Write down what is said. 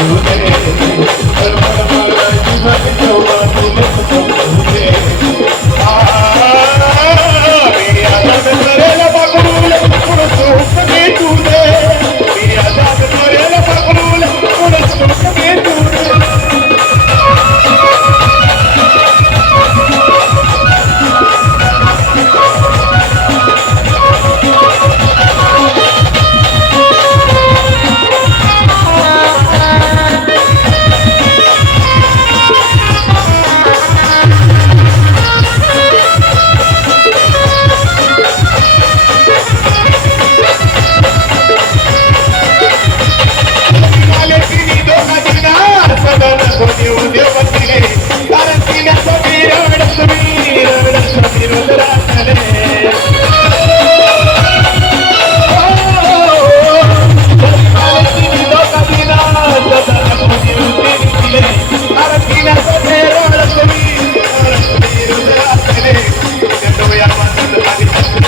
Música the